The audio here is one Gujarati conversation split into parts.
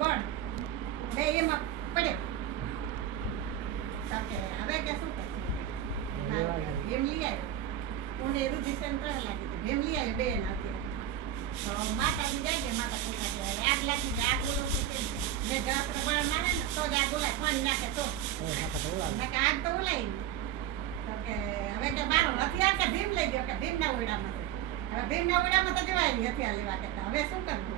ગણ બે એમાં પડ્યો તો હવે કે શું કરશું? ભીમ લઈ આવ્યો. હું રુધિસન કરવા લાગી હતી ભીમ લઈ આવ્યો બે એના અત્યારે તો માતાજી જાય છે માતા પોતા આગ લાગી જાય આગ છે? ને જળાત્ર બળ મારે ને તો જ આગ બોલાય પાણી નાખે તો. આગ તો બોલાય. તો કે હવે કે મારો હથિયાર કે ભીમ લઈ ગયો કે ભીમના ઓરડામાં. હવે ભીમના ઓરડામાં તો જવાય હથિયાર લેવા કે હવે શું કરવું?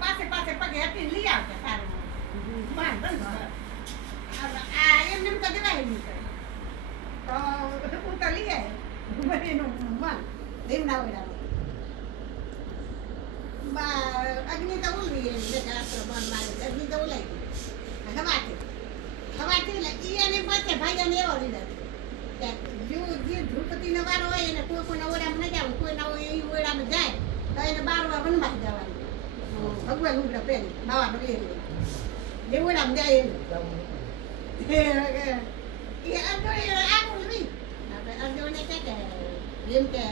પાસે પાસે પગે હટીને લઈ કર. હવે આ એમને એમ તો જવાય નહીં તો હું તો લઈ બધાનું મન ઓરડામાં. બા- અગ્નિ તો ઉલવી અગ્નિ તો ઉલાઈ ગઈ. ભગવાન ઉગડા પહેરી, બાવા બગડી જે ઓરડામાં જાય એને એમ કે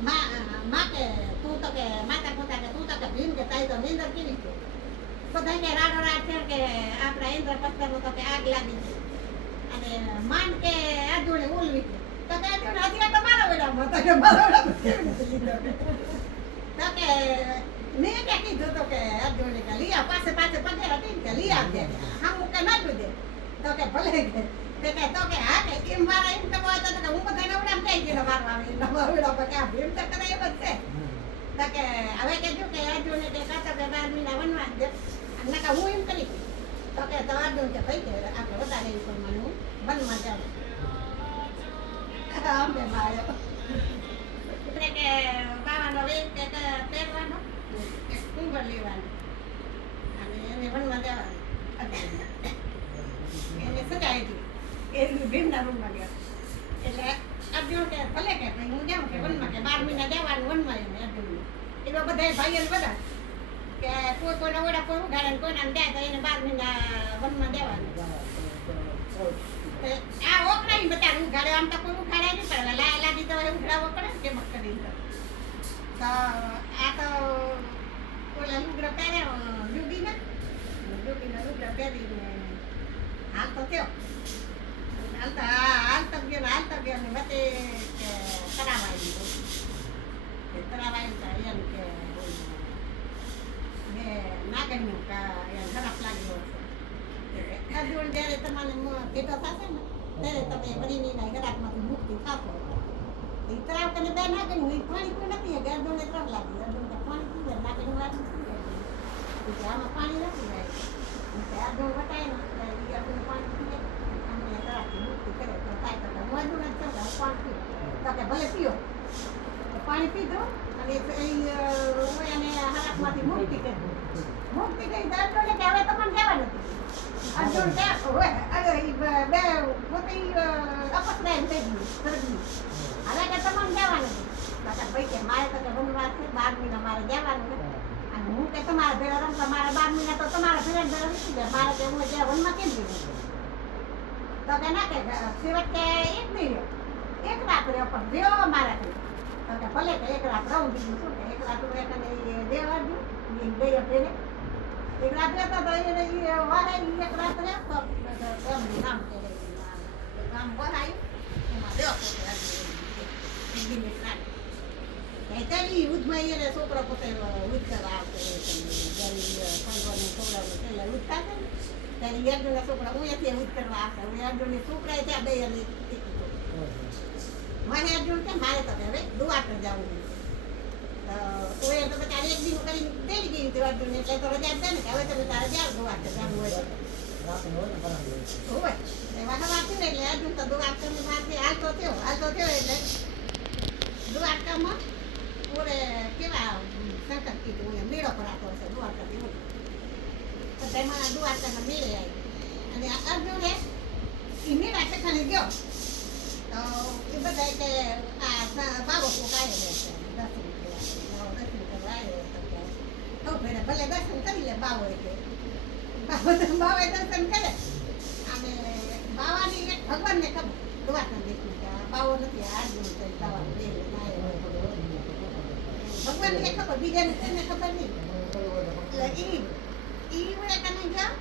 માં કે તું તો કે માતા પોતા કે તું તો કે ભીમ કે તારી તો નિંદર કેવી છે બધા કે રાડો છે કે આપણા ઇન્દ્ર પથ્થરનો તો કે આગ લાગી છે અને માન કે અર્જુને ઉલવી તો કે અર્જુન હથિયાર તો મારા વેડા હતો કે મારા? તો કે મેં કે કીધું તો કે અર્જુને કે લીયા પાસે પાસે પગે હતી કે લીયા દે હા હું કે ના દે. તો કે ભલે કે. કે તો કે હા કે એમ મારા એમ તો તો કે હું બધાને ઉડામ થઈ ગયો મારવા આવી કે આ ભીમ તો કરે એમ જ છે. તો કે હવે કે જો કે અર્જુને કે કાતો કે બાર મહિના દે. અને નકા હું એમ કરી તો કે તો અર્જુન કે ભાઈ કે આપણે વધારે એવું પ્રમાણે હું વનમાં જાઉં. અમે માર્યો એટલે કે બાવાનો વેગ કે કે પહેરવાનો? કે કુંભર લેવાનો. અને એને વનમાં જવાનું. એને સજા હતી એ ભીમના રૂમમાં ગયો. એટલે અર્જુન કે ભલે કે ભાઈ હું જાઉં કે વનમાં કે બાર મહિના જવાનું વનમાં એને અર્જુનને એવા બધા ભાઈઓ બધા. કે કોઈ કોઈના ઓડા કોઈ ઉઘાડે ને કોઈના જાય તો એને બાર મહિના વનમાં દેવાનું. તે આ ઓકરાઈ બચારું ઉઘાડે, આમ તો કોઈ ઉઘાડે નહીં પડે લાય, લાદી તો એ પડે ને કેમ કરી તો. તો આ તો ઓલા લુગડા પહેર્યા ડૂબીને ડૂબીને લુગડા પહેરીને હાલતો થયો. હાલતા હાલતા ગયો, હાલ તો ગયો, ને વચ્ચે તરાવાઈ ગયો તે તરાવાઈ તો એમ કે કે એને લાગ્યો હશે જ્યારે તમારે ભેટો થશે ને ત્યારે તમે વળીની ગરાકમાંથી મુક્તિ થાશો એ તરાવ બે નાગણ્યું એ પાણી કોઈ નથી અર્જુનને ત્રણ લાગી કે પાણી પીવે નાગણ્યું વાળું થઈ આમાં પાણી નથી જાય એટલે વટાય ને એટલે પાણી પીવે અમને ગરાકથી મુક્તિ કરે થાય તો પાણી પીવું તો ભલે પીઓ. પાણી પીધું અને એને હરાકમાંથી મુક્તિ કરી મુક્તિ કરી તો અર્જુને કે હવે તમને જવા નથી. અર્જુન ઈ બે પોતે અપસરાય થઈ ગયું સ્વર્ગની હવે કે તમને જવા નથી. તો ભાઈ કે મારે તો કે છે, બાર મહિના મારે જવાનું અને હું કે તમારા ભેગા રમતા મારા બાર તો તમારા ભેગા ભેગા વીતી જાય મારે કે હું જ્યાં વનમાં કેમ જવું તો કે ના કે કે એક નહીં એક રાખ રહ્યો, પણ રહ્યો મારા તો કે ભલે તો એક રાત રહું બીજું શું કે? એક રાત રહે એ દેવા દઉં એ ગયો ફેરે એક રાત રહેતો તો એને ઈ વારે એક રાત રહેતો. ગામનું નામ કે ગામ વરાયું. એમાં એને છોકરો પોતે યુદ્ધ કરવા આવતો જ્યારે કંગોને છોકરાઓને પહેલા યુદ્ધ થશે ને. ત્યારે અર્જુનના છોકરા હું અહીંયાથી યુદ્ધ કરવા આવશે હવે અર્જુનની છોકરાએ ત્યાં બે મને અર્જુન કે મારે તમે હવે દ્વારકા જવું છે તો એ તો પછી એક દિન કરીને તેડી ગઈ હતી અર્જુન એટલે તો રજા છે ને કે હવે તમે તારે જાઓ દ્વારકા જવું હોય. હોય એમાં હવા થયું એટલે અર્જુન તો દ્વારકાની માથે હાલતો થયો હાલતો થયો એટલે દ્વારકામાં પૂરે કેવા શંકર કીધું મેળો ભરાતો હશે દ્વારકાથી ઓલે. તો તેમાં દ્વારકાના મેળે આવી અને આ અર્જુને એ મેળા ઠેકાણે ગયો તો એ બધા કે આ સા- બાવો કોક આવેલો છે દર્શન રૂપિયા બાવો હતો કે ભલે દર્શન કરી લે બાવો એટલે બાવો તો દર્શન કરે અને બાવાની ભગવાનને ખબર દુવાસન દેખું કે બાવો નથી આજનું ના એ ભગવાનને ખબર બીજાને કોઈને ખબર નહીં એટલે ઈ વડે કને ગયા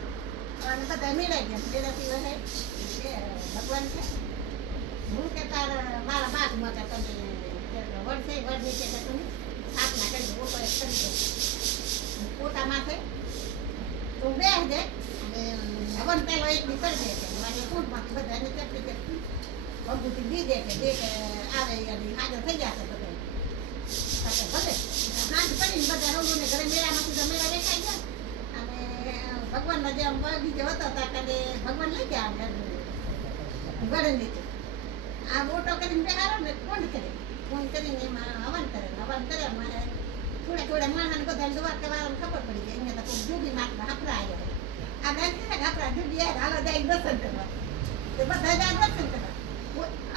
અને બધા મેળાઈ ગયા મેળાથી વહે ભગવાન છે. હું કે તાર મારા બાગમાં કે તમે વડશે વડ નીચે કે તમે સ્થાપના કરી દો ઉપર કરી પોતા માથે. તો બેસ દે હવન પેલો એક બી કરી દે કે મારે બધાને ચપટી ચપટી ભભૂતિ દી કે જે આવે અને હાજર થઈ જશે બધા. સાથે ભલે. સાંજ પડીને બધા રંગોને ઘરે મેળામાંથી તો મેળા દેખાઈ ગયા અને ભગવાનના જેમ બીજે હતો ત્યાં કને ભગવાન લઈ ગયા ઘરે નીચે આ મોટો કરીને બેહારો ને કોણ કરે કોણ કરીને એમાં હવન કરે હવન કરે મારે થોડા થોડા માણસને બધા દુવાર કરવાનું ખબર પડી જાય અહીંયા તો જોગી માથમાં હપરા આવ્યા આ બેન છે ને હપરા ડૂબી આવે હાલો જાય દર્શન કરવા. તે બધા જાય દર્શન કરવા.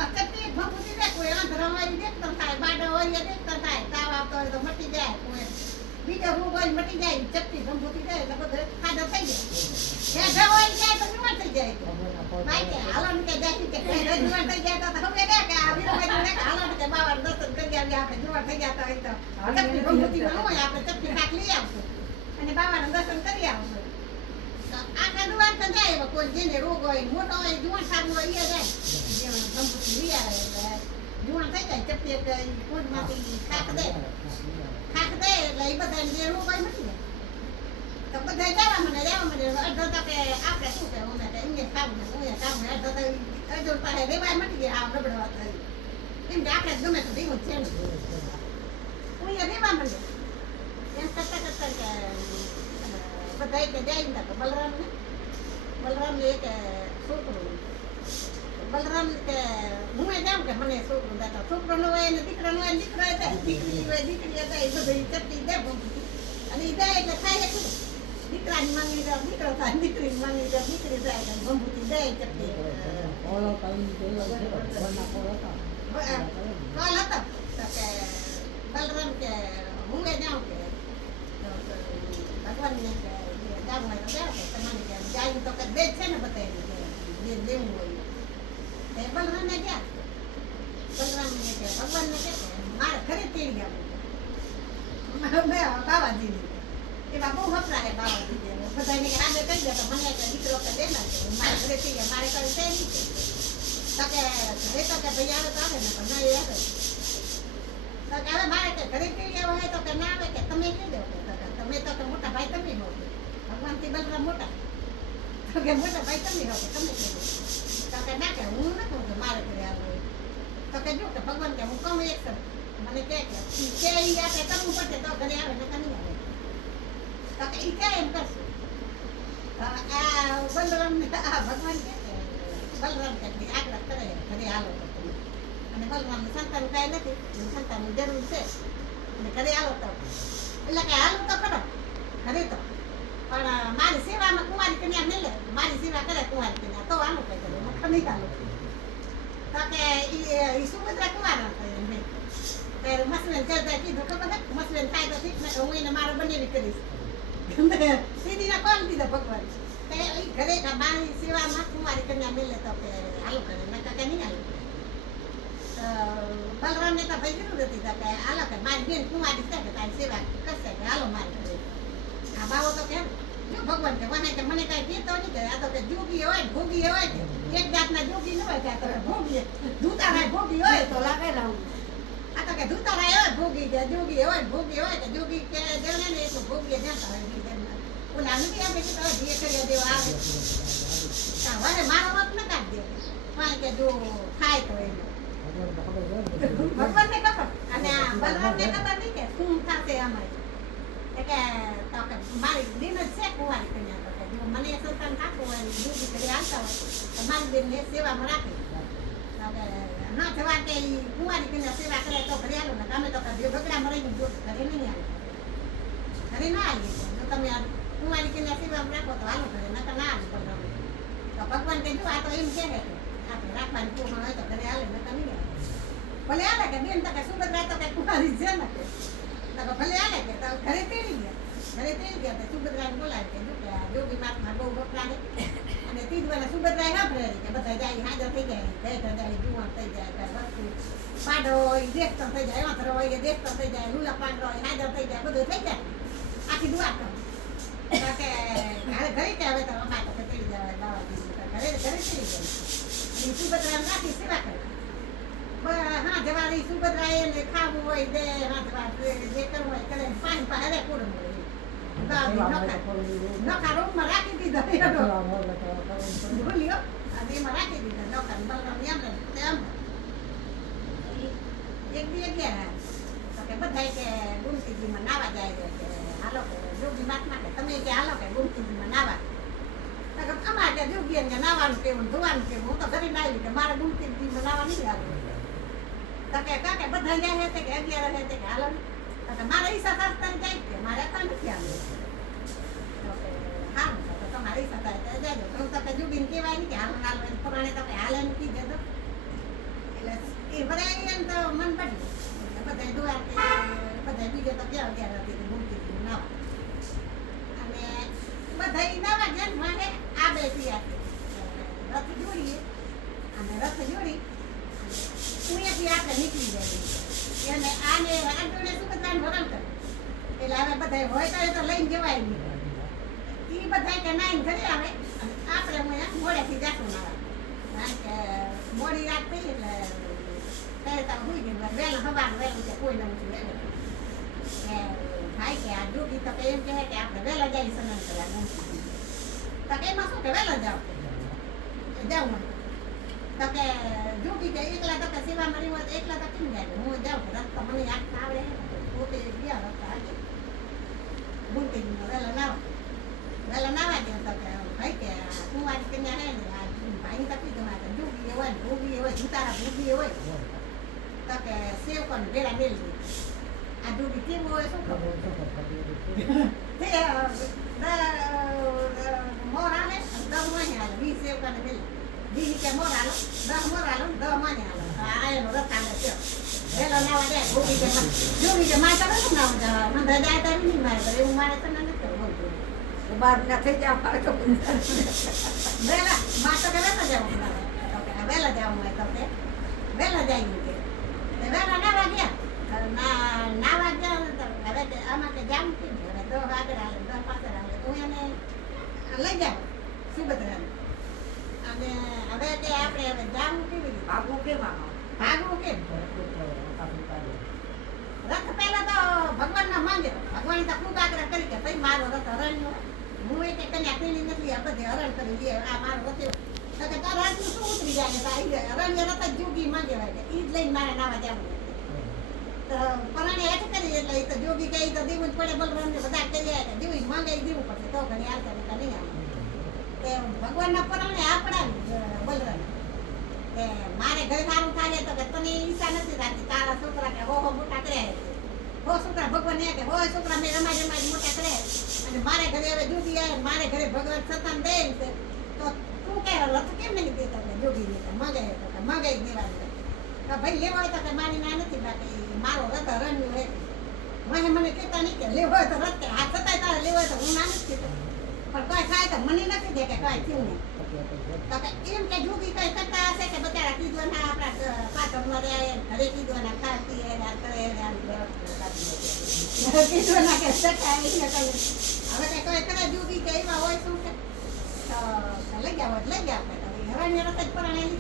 અચકતી ભભૂતિ દે કોઈ આંધળો હોય દેખતો થાય, બાડો હોય દેખતો થાય, તાવ આવતો હોય તો મટી જાય કોઈ. બીજો રોગ હોય મટી જાય, ચપટી ભભૂતિ દે એટલે બધો ખાધો થઈ જાય. ચપટી શાક લઈ આવશું. અને બાવાના દર્શન કરી આવશું. આખા દુવાર તો જાય કોઈ જેને રોગ હોય, મોટો હોય, જુવાન સારું હોય જાય. ભભૂતિ લઈ થઈ જાય, ચપટી એક કુંડમાંથી ખાક દે. એ બધા જે રોગ હોય મટી જાય તો બધા જવા મને મને, અડધો તો કે શું કે હું અહીંયા ખાવું ને અડધો પાસે રેવાય મટી જાય, આ રબડવા થઈ એમ કે આપણે ગમે તો જ છે ને. અહીંયા રેવા માંડે. એમ કરતા કરતા કે બધા કે જાય ને બલરામ ને બલરામ ને એક છોકરો બલરામ કે, હું એ જાઉં કે મને છોકરો દેતો છોકરો નો હોય ને દીકરો નો હોય દીકરો હોય દીકરી હોય દીકરી હોય એ બધું ચપટી દે અને એ જાય એટલે થાય એટલું દીકરાની માંગણી જાય દીકરો થાય, દીકરીની માંગણી જાય દીકરી જાય એટલે ભંભૂતિ દે ચપટી. કોલ હતો તો કે, બલરામ કે, હું જાઉં કે ભગવાનને કે જાવું કે જાય તો કે દે છે ને બતાવી દેવું હોય બલરામને ગયા. બલરામને કે ભગવાનને કે મારે ઘરે તેડી આવું મેં બાવાજીને એવા બહુ વપરાય બાવાજી બધાને કે આજે કહી દે તો મને કે કે દે ના મારે ઘરે ગયા. મારે કઈ નહીં. તો કે ભાઈ આવે તો આવે ને તો નહીં આવે. તો હવે મારે કે ઘરે ગયા હોય તો કે ના આવે કે તમે કહી દો. કે, તમે તો કે મોટા ભાઈ તમે હો ભગવાનથી બલરામ મોટા. કે, મોટા ભાઈ તમે હો તમે કહી દો. કે ના કે હું નથી કે મારે ઘરે આવવું તો કે જો કે ભગવાન કે હું કહું એક. મને કે કે ઈ આપણે કરવું પડશે તો ઘરે આવે ને નહીં આવે તો કે એ કે એમ કરશું આ બલરામ ને આ ભગવાન કે કે બલરામ કે આગ્રહ કરે ઘરે તમે. અને બલરામ સંતાન કાંઈ નથી સંતાનની જરૂર છે અને ઘરે આવો તો એટલે કે હાલ તો કરો ઘરે તો પણ મારી સેવામાં કુંવારી કન્યા મિલે મારી સેવા કરે કુંવારી કન્યા. તો આનું કઈ કરે? નકર નહીં ચાલુ તો કે એ સુભદ્રા કુંવારા. ત્યારે મસલેન કરતા કીધું. ખબર છે? મસલેન થાય તો ઠીક ને હું એને મારો બનેવી કરીશ. સીધીના કોણ દીધા ભગવાન? તે ઘરે મારી સેવામાં કુંવારી કન્યા મેલે તો કે હાલો કરે. નકર કે નહીં હાલો. બલરામને તો ભાઈ જરૂર હતી તો કે, હાલો કે, મારી બેન કુંવારી છે કે તારી સેવા કરશે કે? હાલો મારી ઘરે. આ બાવો તો કેમ ભગવાન કે મને કે મને કઈ કહેતો નહીં કે આ તો કે જોગી હોય ભોગી હોય. કે એક જાતના જોગી ન હોય કે તો ભોગી ધૂતારાય ભોગી હોય તો લાગે રહું આ તો કે ધૂતારાય હોય ભોગી કે જોગી હોય ભોગી હોય કે જોગી કે જેને ને એટલું ભોગી જાતા હોય ઓલા તો કરી દેવા આવે. તા મારો મત ન કાઢ દે પણ કે જો થાય તો ભગવાનને ખબર અને આ બલરામને ખબર નહીં કે શું થશે અમારે તો મારી બેન જ છે કુંવારી કન્યા મને સંતાન થતું હોય ને દૂધ ઘરે આવતા હોય તો મારી બેનને સેવામાં રાખી ન જવા કે કુંવારી કન્યા સેવા કરે તો ઘરે આલો ને તમે તો કે બગડામાં રહીને જો ઘરે નહીં આવે ઘરે ના આવીએ તો તમે કુંવારી કન્યા સેવામાં રાખો તો હાલો ઘરે નકર ના આવે તો ભગવાન કે જો આ તો એમ કે આપણે રાખવાની પૂર્ણ હોય તો ઘરે હાલે નકર નહીં આવે ભલે હાલે કે બેન તો કે સુભદ્રા તો કે કુંવારી છે ને તો ભલે આને કે તો ઘરે તેડી ગયા. ઘરે તેડી ગયા તો સુભદ્રાને બોલાવી કે આ જોગી માથમાં બહુ બકરા ને અને સુભદ્રા સુભદ્રાએ સાંભળેલી કે બધા જાય, હાજર થઈ જાય ગઈ ધજાઈ જુવાન થઈ જાય વસ્તુ પાડો હોય દેખતો થઈ જાય, એવા થરો હોય દેખતો થઈ જાય, લુલા પાંડો હોય, હાજર થઈ જાય, બધું થઈ જાય. આખી દુઆ કરો. કે ઘરે ઘરે કે હવે તો અમારે તો ચડી જાય દવા ઘરે ઘરે તેડી જાય. સુભદ્રા નાખી સેવા કરે. બ- હા જવારી સુભદ્રા એને ખાવું હોય દે જે કરવું હોય કરે. પાણી પાસે પૂરું હોય બાવી નોખા નોખા રૂમમાં રાખી દીધો ભૂલ્યો. અને એમાં રાખી દીધા. નોકર બલરામ એમ ને તેમ એક દી અગિયાર તો કે બધાય કે ગુમતીજીમાં નાવા જાય છે કે હાલો કે જોગી મહાત્મા કે તમે કે હાલો કે ગુમતીજીમાં નાવા. અમારે કે જોગી નાવાનું કેવું ધોવાનું કેવું હું તો ઘરે નાવી કે મારે ગુમતીજીમાં નાવા નહીં આવવું તો કે કાકે બધા જાય છે કે અગિયાર છે કે હાલો. તો મારે ઈસા શાસ્ત્ર જાય કે મારે અત્યારે નથી કે હારું તો તમારે ઈસા થાય તો જાજો હું તો કે જોગીને કહેવાય નહીં કે હાલો, હાલ પુરાણે તો હાલે ને કીધે એટલે એ બધા એને તો મન પડ્યું બધા દુઆ બધા બીજો તો ક્યાં અગિયાર ગુમતીજી નાવા અને બધા નવા જન માટે આ બે રથ જોડીએ. અને રથ જોડી અહીંયાથી આપણે નીકળી જાય એને આને આડોને સુભદ્રાને વરણ કરે એટલે હવે બધા હોય તો એ તો લઈને જવાય નહીં. એ બધા કે નાઈન આવે. આપણે મોડેથી જાતું ના કારણ કે મોડી રાત થઈ એટલે ત્યારે હુઈ ગયું વહેલા સવારનું વહેલું કે કોઈ નવું વહેલું ભાઈ કે આ જોગી તો એમ કે આપણે વહેલા જઈ સનન કરવા તો એમાં શું કે વહેલા જાઓ? જાઉં તો કે જોગી કે એકલા તો કે સેવા મળી હોય એકલા તો કેમ હું જાઉં રસ્તો મને યાદ આવે પોતે આજે બુલતી વહેલા નાવ દે તો કે ભાઈ કે તું આજ કન્યા ને આ ભાઈ તપી હોય ને ભોગી હોય જૂતારા ભોગી હોય. તો કે સેવ કોને ભેળા મેળવી આ જોગી કેવું હોય શું મોર અને દહ માને આલે વીસ સેવ કાને મેળવી વીસ કે મોર આલો દહ મોર આલો દહ માને આલો આ એનો આલે છે. વહેલો નાવા જાય ભોગી કે માં- જોગી કે માં તમે શું નામ જવા મને જાય તારી નહીં મારે તો એવું મારે તને નથી બોલતું બાર ના થઈ જાવ અમારે તો વહેલા માં તો કે વહેલા જવું મારે. તો કે વહેલા જવું હોય તો કે વહેલા જાય કે. હવે ના નાવા ગયા ને તો હવે કે આમાં કે જામ છે? હવે હાલે દહ પાછળ હાલે. હું એને લઈ જાઉં. સુભદ્રાને. અને હવે તે આપણે હવે જાવું કેવી રીતે? ભાગવું આમાં? ભાગવું કેમ? રથ પહેલા તો ભગવાનના માંગ્યો ભગવાન તો ખૂબ આગ્રહ કરી કે ભાઈ મારો રથ હરણ્યો હું એ કન્યા પીણી નથી આ બધી હરણ કરી દે આ મારો રથ તો કે તારા શું ઉતરી જાય તો આ ઈ હરણ્ય રથ જ જોગી માંગે કે એ જ લઈને મારે નાવા જવું તો પરાણે હેઠ કરી એટલે તો જોગી કે તો દેવું જ પડે બલરામને બધા કહી જાય કે દેવું મંગાઈ માંગે દેવું પડશે તો ઘણી નહીંતર નહીં આવે. તે ભગવાનના પરાણે આપણા બલરામ કે મારે ઘરે સારું થાય તો કે તને ઈચ્છા નથી થતી, તારા છોકરા કે હો હો મોટા કરે. હો છોકરા ભગવાન એ કે હો છોકરા મેં રમાઈ રમાઈ મોટા કરે અને મારે ઘરે હવે જુદી આવે, મારે ઘરે ભગવાન સતાન દે તો તું કે લથ કેમ નહીં દેતો કે જોગી દેતા મગે તો કે મગે દેવાનું કે. ભાઈ લેવો તો કે મારી ના નથી, બાકી મારો રથ રણ્યું હે મને મને કહેતા નહીં કે લેવો તો રથ કે હાથ થતા તારે લેવો તો હું ના નથી કહેતો. પણ કોઈ થાય તો મને નથી કે કોઈ થયું એમ કે જોગી કઈ કરતા હશે કે બચારા કીધું ના આપણા ઘરે કીધું હવે કે કરે જોગી કે એવા હોય શું કે? તો લઈ ગયા એટલે લઈ તો ઈ હરણ્ય રથ જ પરાણે છે.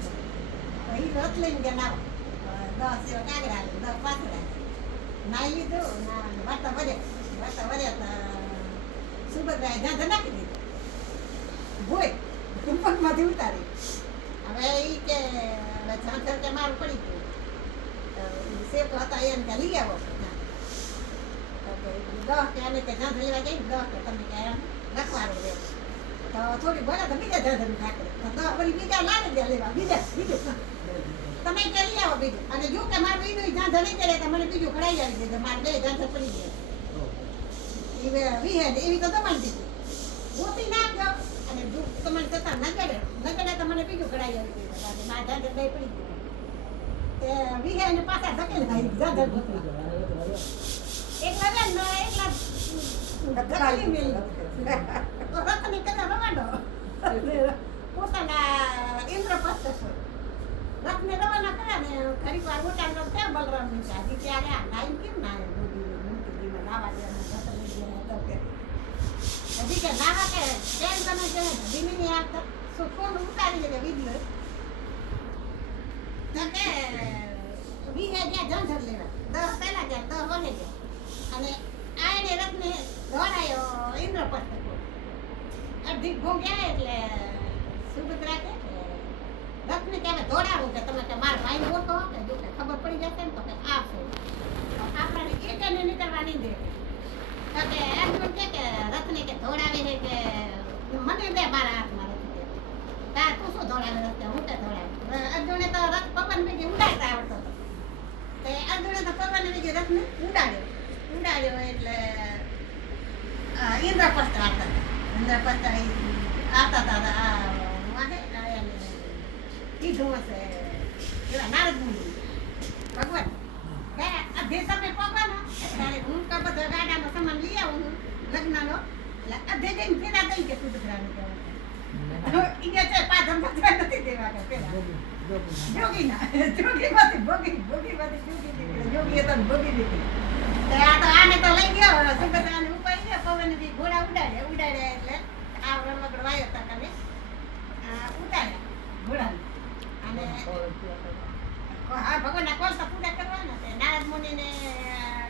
એ રથ લઈને ગયા ના દસ એવા કાગડા દસ પાથરા નાઈ લીધું, ના વાતા વરે વાતા તો સુભદ્રાએ જાંજર નાખી દીધું. ભોય કુંપકમાંથી ઉતારી. હવે એ કે, હવે કે મારું પડી ગયું. શેઠ હતા એમ કે, લઈ આવો. તો કે અમે ઝાંઝર લેવા જઈએ દહ કે તમે કે રખવાડું રહે તો થોડી ભલે તો બીજા ઝાંઝર ઠાકરે. તો બીજા લાગે દે લેવા, બીજા, બીજું. તમે કે લઈ આવો બીજું. અને જો કે મારું એનું ઝાંઝર નહીં કરે, તો મને બીજું કઢાઈ આવી દેજો મારે બે ઝાંઝર પડી ગયા. ઈ વિહે એવી તો તમારી દીધી ગોતી નાખજો અને જો તમને થતા ન કરે ન કરે તો મને બીજું કઢાઈ આવી દઈ પડી ગયું વિહે ને પાછા ધકેલ ભાઈ ઝાંઝર ગોતવા એકલા બેન ન એકલા પોતાના ઇન્દ્રપ્રસ્થ છે રથને કર્યા ને ખરી વાર ઉતારનો ક્યાં બલરામ નીકળ્યા હજી ત્યારે આ લાઈન કેમ ના મૂકી હજી કે કે તમે છે ને ધીમી આવતા શું ફોન ઉતારી લે વીડિયો. તો કે વીહે ગયા ઝંઝર લેવા. દસ પહેલા ગયા દસ વાગે ગયા અને આ એને રથને દોડાયો ઇન્દ્રપત અડધી ભોગ્યા એટલે સુભદ્રા કે કે હવે દોડાવું કે તમે કે મારા ભાઈ મોટો કે ખબર પડી જશે ને તો કે આ છે. આપણને એક એને નીકળવા નહીં દે. ઉડાડ્યો એટલે અ, ઇન્દ્રપ્રસ્થ આવતા હતા ઇન્દ્રપ્રસ્થ આવતા હતા વાહે કીધું હશે એવા નારદ ભગવાન આ તમે પગવાનો હું તો બધો ગાડાનો સામાન લઈ આવું છું લગ્નનો. એટલે અધે જઈને ફેરા દઈ કે સુભદ્રાને કહેવાય. ઈ છે પાછળ પાછળ નથી દેવા કે પેલા જોગી ના. જોગી માંથી ભોગી ભોગી માંથી જોગી નીકળે. જોગી એ તો ભોગી નીકળે. આ તો આને તો લઈ ગયો સુભદ્રાને ઉપાઈ ગયો પવનથી ઘોડા ઉડાડે ઉડાડે એટલે આ રમકડો વાયો હતા આ ઉડાડ્યા ઘોડાને. અને હા ભગવાનના કોલસા પૂરા કરવાના છે. નારદ મુનિને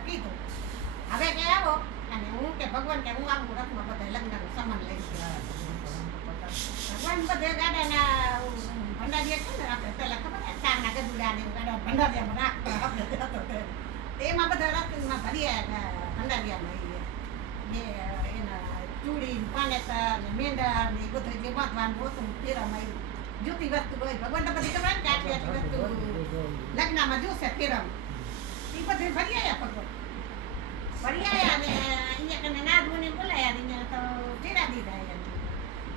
કીધું. હવે કે આવો, અને હું કે ભગવાન કે હું આવું રથમાં બધા લગ્નનો સામાન લઈશ ભગવાન બધે ગાડાના ભંડારીયા છે ને, આપણે પેલા ખબર ચારના ગદુડા ને ગાડા ભંડારીયામાં રાખતા આપણે. તેમાં બધા રથમાં ભર્યા ભંડારીયામાં બે, એના ચૂડી પાનેતર મેંદા ને એ બધું જે બાંધવાનું હતું ફેરામાં ઈ જુદી વસ્તુ હોય, ભગવાન તો બધી ખબર ને આટલી વસ્તુ લગ્નમાં જોશે ફેરમ એ બધું ફરી આયા ભગવાન ફરી આયા ને અહીંયા કને નાદ મુનિ બોલાયા અહીંયા તો ફેરા દીધા એને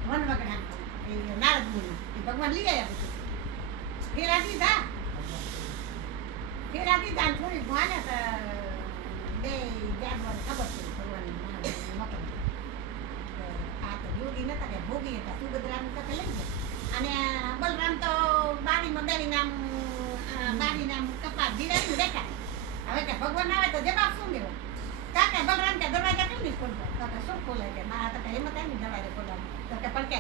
વનવગડા એ નારદ મુનિ એ ભગવાન લઈ આવ્યા બધું. ફેરા દીધા. ફેરા દીધા થોડી ભાને તો બે જાનવર ખબર છે ભગવાન મકર આ તો જોગી નતા કે ભોગી હતા સુભદ્રાનું તો લઈ ગયા અને બલરામ તો બારીમાં બેરીને આમ કપાટ જીરાઈને બેઠા હવે કે ભગવાન આવે તો જવાબ શું દેવો? કાકે બલરામ કે દરવાજા કેમ નહીં ખોલતો? તો કે શું ખોલે છે મારા તો હિંમત આવી દરવાજો ખોલવાની. કે પણ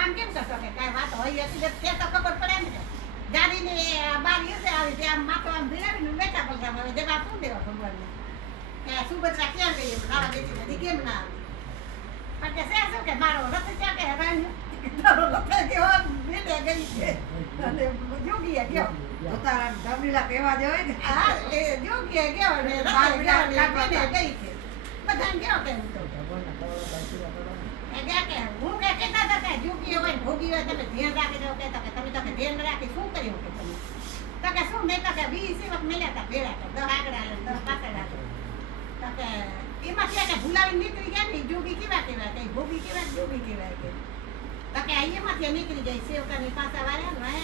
આમ કેમ કરશો કાંઈ વાત હોય હતી છે તો ખબર પડે ને કે. જાડીને બારી હશે આવી તે આમ માથો આમ ભીડાવીને બેઠા બલરામ. હવે જવાબ શું દેવા ભગવાનને? કે સુભદ્રા ક્યાં ગઈ એમ? બેઠી નથી કેમ ના આવી? પણ કે શું કે, મારો રથ કે હરાણ્યો? તારો કેવો ગઈ છે. અને જોગીએ ગયો. પોતાના ધમીલા કહેવા દે હોય ને હા એ જોગીએ ગયો ને રથે ગયો ને ભીડે ગઈ છે. બધાને ગયો કે તો એ ગયા કે હું કે કહેતા હતા કે જોગી હોય ભોગી હોય તમે ધ્યાન રાખી દો કહેતા કે તમે તો કે ધ્યાન રાખી શું કર્યું કે તમે? તો કે શું? મેં તો કે વીસ સેવક મળ્યા હતા ભેળા કે દસ આગળ આલે દસ પાછળ આલે તો કે એમાં કે ભૂલાવી નીકળી ગયા ને જોગી કેવા કહેવાય? કે ભોગી કેવાય જોગી કહેવાય કે? તો કે અહીંયામાંથી નીકળી જાય સેવકાની પાછા વાળ્યા ને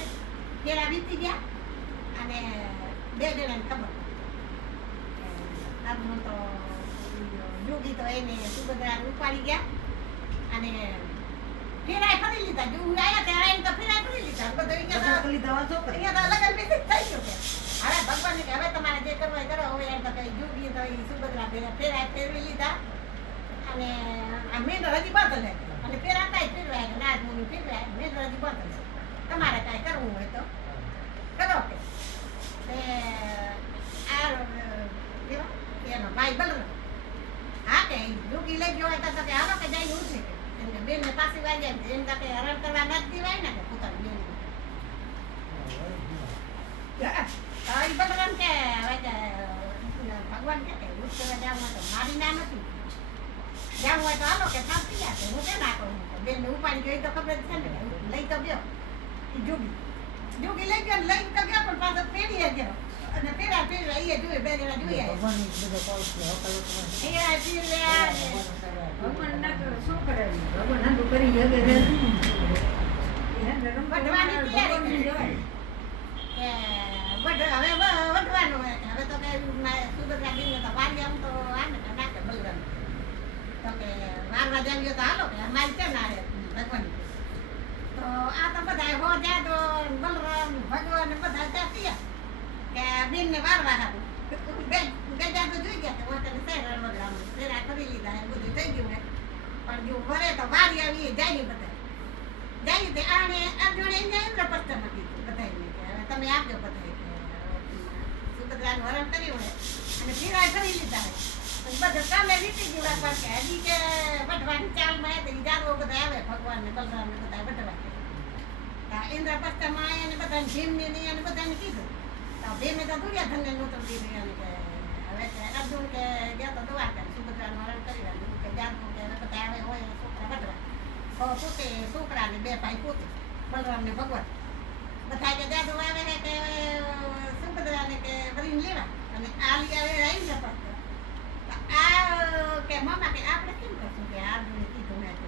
ફેરા વીતી ગયા અને બે જણાને ખબર આજનું તો જોગી તો એને સુભદ્રા ઉપાડી ગયા અને ફેરાય ફરી લીધા જો આયા ત્યારે એને તો ફેરાય ફરી લીધા બધો અહીંયા તો- લીધા દવા અહીંયા તો લગન વિધિ જ થઈ ગયો કે હવે ભગવાન કે હવે તમારે જે કરવું હોય કરો હવે એમ તો કઈ જોગી તો સુભદ્રા ફેરાય ફેરવી લીધા અને આ મેં તો હજી બાંધલે અને ફેરાતાય ફેરવાય કે નાજ મુનિ ફેરવાય. મેંઢો હજી બાંધલે તમારે કાંઈ કરવું હોય તો. કરો કે? એનો ભાઈ બલ હા કે ડૂકી લઈ ગયો હોય તો કે હાલો કે જઈને ઉઠે કે એમ કે બેનને પાસે વાગ્યા ને એમ તો હરણ કરવા ના દીવાય ને કે પોતાની બેન ભગવાન કે ભગવાન કે મારી ના નથી. જાવું હોય તો હાલો કે હું કે ના કહું બેનને ઉપાડી ગઈ તો ખબર છે ને લઈ તો ગયો જોગી જોગી લઈ ગયો લઈ તો ગયો પણ પાછો ફેરીએ ગયો અને પેલા ફેરવા ઈએ જોઈ બે જણા જોઈ આવ્યા. ભગવાનની બધો પાઉસ ને હકાલો તમારે. ફેરા ફેરવ્યા ને ભગવાન ના કરે શું કરે ભગવાન હાંડું કરી શકે છે વઢવાની તૈયારી હવે વઢવાનું હોય હવે તો કે મારે સુભદ્રા બેનને તો વારી આમ તો આને તો નાખે બલરામ. તો કે તો હાલો કે અમારી છે ના ભગવાન. તો આ તો બધા હો જાદો બલરામ, ભગવાન બધા એમને વારવા હારું. બે ગજા તો જોઈ ગયા કે વાંકને છે રણવગડામાં. ફેરા કરી લીધા બધું થઈ ગયું ને પણ જો ભરે તો વારી આવી જાય ને બધા જાય તે આને અર્જુને એને ઇન્દ્રપ્રસ્થમાં કીધું બધાયને હવે તમે આપજો બધાય સુભદ્રાનું હરણ કર્યું હે અને ફેરા કરી લીધા બધા કે કે તો બધા ને ને બધા કે ને બધાને ને બધાને તો તો કે કે કે તો કે કે બધા હોય એ છોકરા વઢવા. તો પોતે છોકરા ને બે ભાઈ પોતે બલરામ ને ભગવાન. બધા કે જાદુ આવે ને કે સુભદ્રા ને કે વરીને લેવા. અને આ લઈ આવે રહી ને તો આ કે મામા કે આપણે કેમ કરશું કે આ જોડે કીધું મેં કે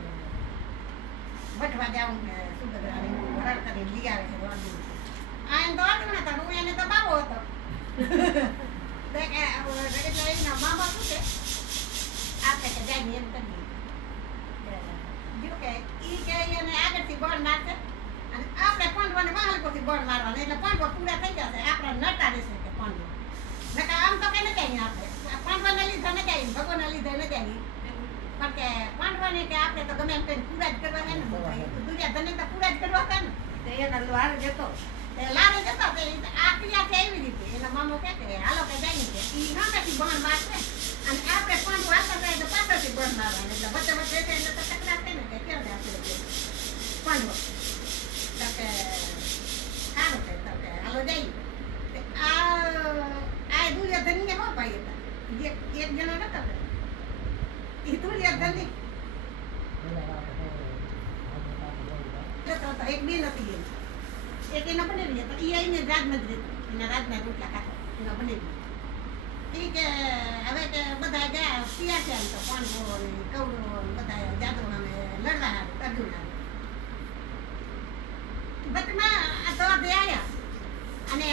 વઢવા જાઉં કે સુભદ્રા ને હરણ કરી લઈ આવે છે અર્જુન આ એમ તો અર્જુન હતા હું એને તો બાબો હતો. તે કે એટલે એના મામા શું છે? આપણે કે જાય એમ કરીએ જો કે ઈ કે એને આગળથી બોલ મારશે અને આપણે પાંડવાને વાહલકોથી બોલ મારવાના, એટલે પાંડવા પૂરા થઈ જશે. આપણે નટા રહેશે કે પાંડવા. નકર આમ તો કઈ નથી આપણે. પાંડવાને લીધે નથી આવી ભગવાનના લીધે નથી આવી પણ કે પાંડવાને કે આપણે તો ગમે એમ કરીને પૂરા જ કરવા ને. દુર્યોધનને તો પૂરા જ કરવા હતા ને. એના લ્હાર જતો. લારે જતો તે આ ક્રિયા છે એવી રીતે. એના મામો કે કે હાલો કે જાય કે. ઈ સામેથી બોલ મારશે અને આપણે પાંચ હાથમાં થાય તો પાછળથી બણ મારવાનું. એટલે વચ્ચે વચ્ચે છે એટલે તો ટકરાશે ને. કે કેમ આપણે પાંડવો તો કે સારું છે તો કે હાલો જઈએ. આ આ આ દુર્યોધનને હો ભાઈ હતા એક એક જણો નતો કે ઈ દુર્યોધનની જતો હતો. એક બે હતી એની એક એના બનેવી હતી. ઈ આવીને રાજમાં જ રહેતી એના રાજના રોટલા ખાતા એના બનેવી કે હવે કે બધા ગયા પિયા છે એમ તો ને કૌરવો ને બધા જાદવના ને લડવા હારું અર્જુન હારું વચમાં આ તો બે આયા. અને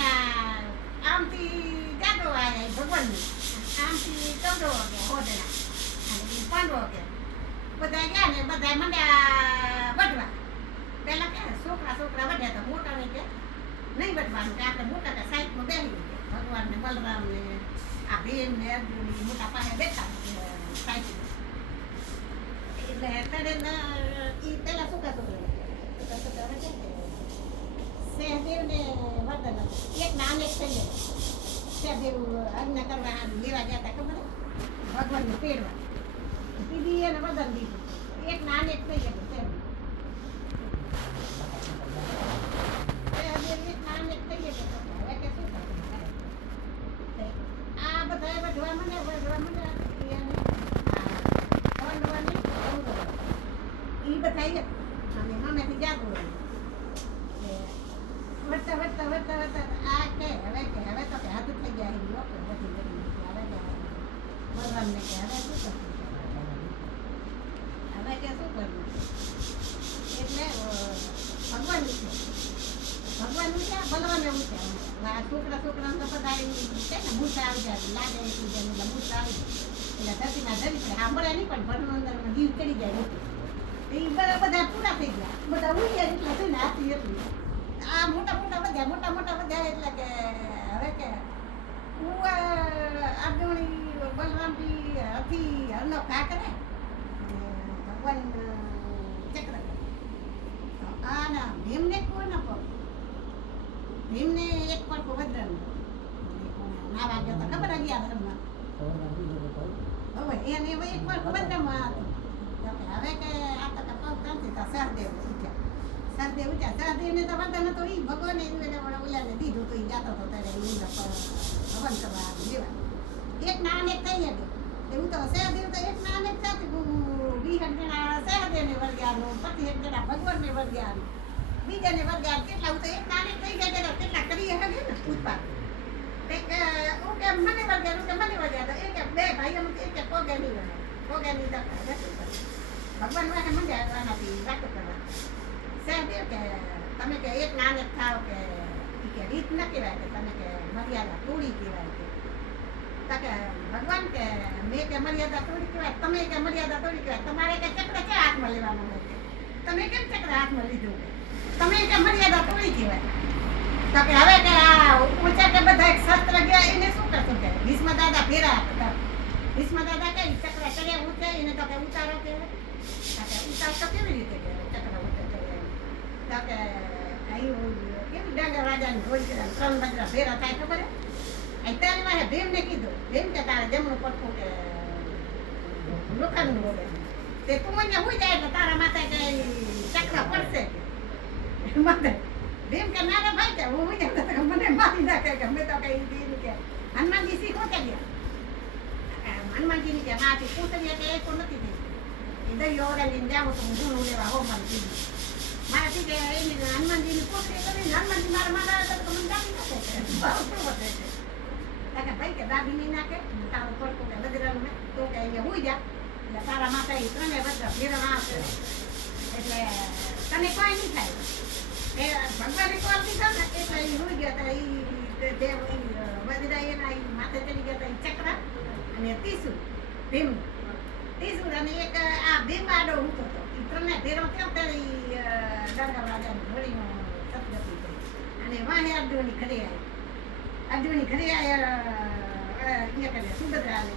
આ આમથી જાદવ આયા ઈ ભગવાનની આમથી કૌરવો ગયા હોદના અને ઈ પાંડવો ગયા બધા ગયા ને બધા મંડ્યા વઢવા પેલા કે છોકરા છોકરા વધ્યા તો મોટા ને કે નહીં વધવાનું કે આપણે મોટા કે સાઈડમાં બેસી કે ભગવાન ને બલરામ ને આ ભીમ ને અર્જુન ઈ મોટા પાસે બેઠા સાઈડ એટલે તને ઈ પેલા છોકરા છોકરા છોકરા છોકરા વધ્યા કે સહદેવ ને વર્ધન હતું. એક નામ એક થઈ ગયા સહદેવ આજ્ઞા કરવા હારું લેવા ગયા હતા ખબર? ભગવાનને તેડવા દીદી એને વદન દીધું એક નાન એક સહદેવ સહદેવ એક નાન એક થઈ ગયું તો હવે કે શું કરવું? તે આ બધાએ વધવા માંડ્યા, વધવા માંડ્યા. ઈ અને આ પાંડવોને કૌરવો. ઈ બધાએ અને મામેથી જાતું રહ્યું. તે વધતા વધતા વધતા વધતા આ કે હવે કે હવે તો કે હાથ થઈ ગયા છે લોકો બધી બધી હવે કે બલરામને કે હવે શું કરશું હવે કે શું કરવું એટલે અ, ભગવાનનું છે ભગવાનનું છે બલરામનું છે આ છોકરા છોકરાને તો બધા ઈ છે ને મૂર્છા આવી જાય લાગે એકબીજાને એટલે મૂર્છા આવી જાય એટલે ધરતીમાં ધરી પડે સાંભળે નહીં પણ ભરનું અંદરમાં જીવ ચડી જાય મોટું એ બધા બધા પૂરા થઈ ગયા બધા ઉડ્યા એટલા થઈને હાથી એટલી આ મોટા મોટા વધ્યા મોટા મોટા વધ્યા એટલે કે હવે કે હું અર્જુની બલરામજી હાથી હરનો ઘા કરે અને ભગવાન અ, ચક્ર કરે તો આના ભીમને કોણ પગ ભીમને એક પગ વજ્રનો ગયો તો ખબર અગિયાર ધર્મમાં. હવે એને એક પગ વજ્રમાં હતું હવે કે આ પગ ક્યાંથી તો સહદેવ ઉઠ્યા. સહદેવ ઉઠ્યા. સહદેવને તો હતું ઈ ભગવાને એને ઓલાને તો એ જાતો હતો ત્યારે ઈ હવન કરવા લેવા. એક નાન એક થઈ ગયું. એવું તો સહદેવ તો એક નાન એક સાથે વીસ જણા સહદેવને વર્ગ્યાનું પછી એક જણા ભગવાનને વર્ગ્યાનું બીજાને વર્ગ્યા કેટલા હું તો એક નાન થઈ ગયા એટલે કેટલા કરી હગે ને, પૂછવા. હું કે, મને વર્ગ્યાનું કે, મને વર્ગ્યા તો એક બે ભાઈઓ એક કે, પોગે નહીં પોગે નહીં જતા ભગવાન વાળા મંડ્યા આનાથી વાતો કરવા. સહદેવ કે, તમે કે, એક નાનક થાવ કે રીત ન કહેવાય કે, તમે કે, મર્યાદા તોડી કહેવાય કે. તો કે ભગવાન કે મેં કે મર્યાદા તોડી કહેવાય, તમે કે મર્યાદા તોડી કહેવાય, તમારે કે ચક્ર છે હાથમાં લેવાનું હોય? તમે કેમ ચક્ર હાથમાં લીધું? તમે કે મર્યાદા તોડી કહેવાય? તો કે હવે કે આ ઊંચા કે બધા એક શસ્ત્ર ગયા, એને શું કરશું કે? ભીષ્મ દાદા ફેરા હતા. ભીષ્મ દાદા કઈ ચક્ર ચડ્યા ઊંચે એને તો કે ઉતારો કહેવાય. કે, ઉતાર તો કેવી રીતે કે ચક્ર ચડ્યા તો કે, અહીં કેવી ડાંગર રાજાની ભોજ કર્યા ત્રણ બધા ફેરા થાય ખબર હે તારી વાહે ભીમને કીધું. ભીમ કે તારે જમણું પડખું કે લોખંડનું બોલે તે તું હુઈ જાય તો તારા માથે કઈ ચક્ર પડશે. ભીમ કે, ના ભાઈ, કે હું મને મારી નાખે કે મેં તો કઈ દીધું કે. હનુમાનજી શીખો કે ગયા? હનુમાનજીની કે માથી પૂછડીએ કે એ તો નથી દરિયો લઈને જાઉં તો હું ગુણ લેવા હો મારી દીધી મારાથી કે એની હનુમાનજીની પૂછડી કરીને હનુમાનજી મારા આવે તો મને જાણી નાખે. છે. ભાવ શું વધે છે તો કે ભાઈ કે દાબી નહીં નાખે તારું પડકું કે વજરાનું તો કે અહીંયા હુઈ જા એટલે તારા માથે એ ત્રણે વજ્ર ફેરવા આવશે એટલે તને કોઈ નહીં થાય એ ભગવાને કોલ દીધો ને એટલે એ હુઈ ગયા તા એ દેવ વજરા એના માથે ચડી ગયા તા ઈ ચક્ર અને તીસુ ભીમ તીસુ અને એક આ ભીમ આડો ઊંચો હતો એ ત્રણે ફેરો થયો ત્યારે ગંગા રાજાની ઘોડીનો સદગતિ થઈ અને વાહે અર્જુનની ખરી આવી અર્જુનની ખરી આવી અહીંયા કરે સુભદ્રા અને